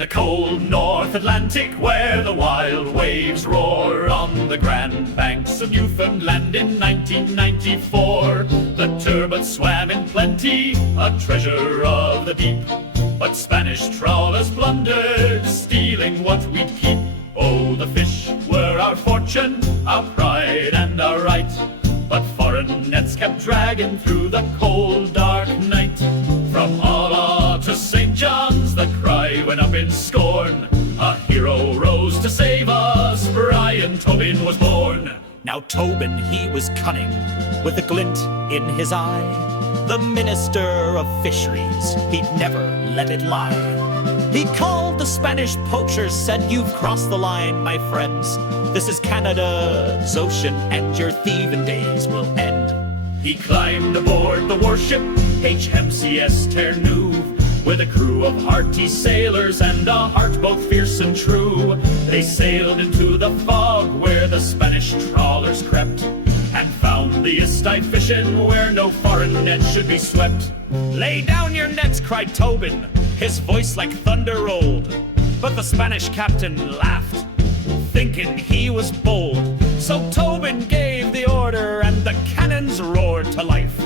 the cold North Atlantic, where the wild waves roar, on the grand banks of Newfoundland in 1994, the turbot swam in plenty, a treasure of the deep. But Spanish trawlers plundered, stealing what we'd keep. Oh, the fish were our fortune, our pride and our right, but foreign nets kept dragging through the cold dark night. From Alla to St. John's the cry went up in scorn. A hero rose to save us, Brian Tobin was born. Now Tobin, he was cunning, with a glint in his eye. The minister of fisheries, he'd never let it lie. He called the Spanish poachers, said, "You've crossed the line, my friends. This is Canada's ocean, and your thieving days will end." He climbed aboard the warship HMCS Terre-Neuve, with a crew of hearty sailors and a heart both fierce and true. They sailed into the fog where the Spanish trawlers crept, and found the Istite fishing where no foreign net should be swept. "Lay down your nets," cried Tobin, his voice like thunder rolled. But the Spanish captain laughed, thinking he was bold. So Tobin gave the order, and the cannons roared to life.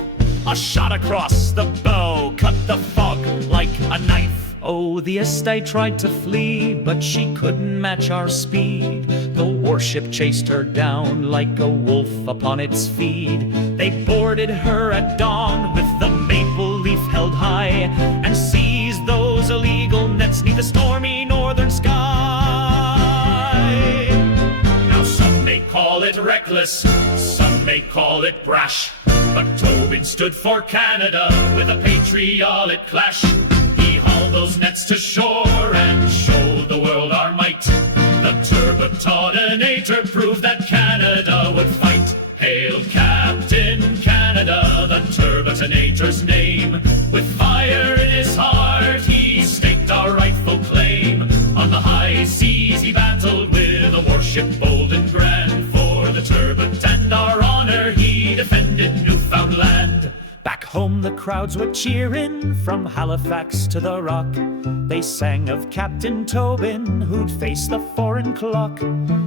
A shot across the bow cut the fog like a knife. Oh, the Istite tried to flee, but she couldn't match our speed. The warship chased her down like a wolf upon its feed. They boarded her at dawn with the maple leaf held high, and seized those illegal nets 'neath the stormy northern sky. Now some may call it reckless, some may call it brash, but Tobin stood for Canada with a patriotic clash. He hauled those nets to shore and showed the world our might. The Turbotonator proved that Canada would fight. Hail Captain Canada, the Turbotonator's name. With fire in his heart, he staked our rightful claim. On the high seas he battled with a warship bold and grand. For the turbot and our honor he defended Newfoundland. Back home the crowds were cheering from Halifax to the Rock. They sang of Captain Tobin who'd face the foreign clock.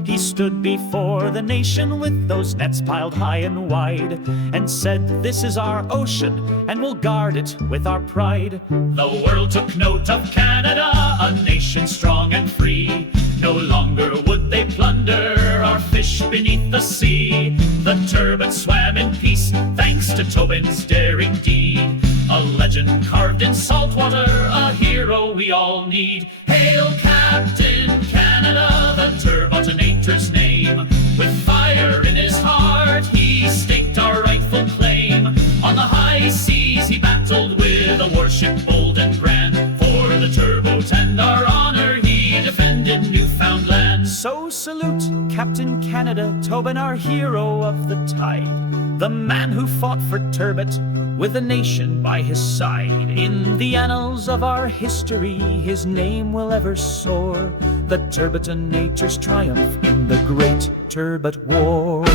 He stood before the nation with those nets piled high and wide, and said, "This is our ocean and we'll guard it with our pride." The world took note of Canada, a nation strong and free. No longer would they plunder our fish beneath the sea. The turbot swam in peace thanks to Tobin's daring deed. A legend carved in salt water, a hero we all need. Hail Captain Canada, the Turbotonator's name. With fire in his heart he staked our rightful claim. On the high seas he battled with a warship bold and grand. For the turbot and our honor he defended Newfoundland. So salute Captain Canada, Tobin, our hero of the tide. The man who fought for turbot with a nation by his side. In the annals of our history his name will ever soar. The Turbotonator's triumph in the great Turbot War.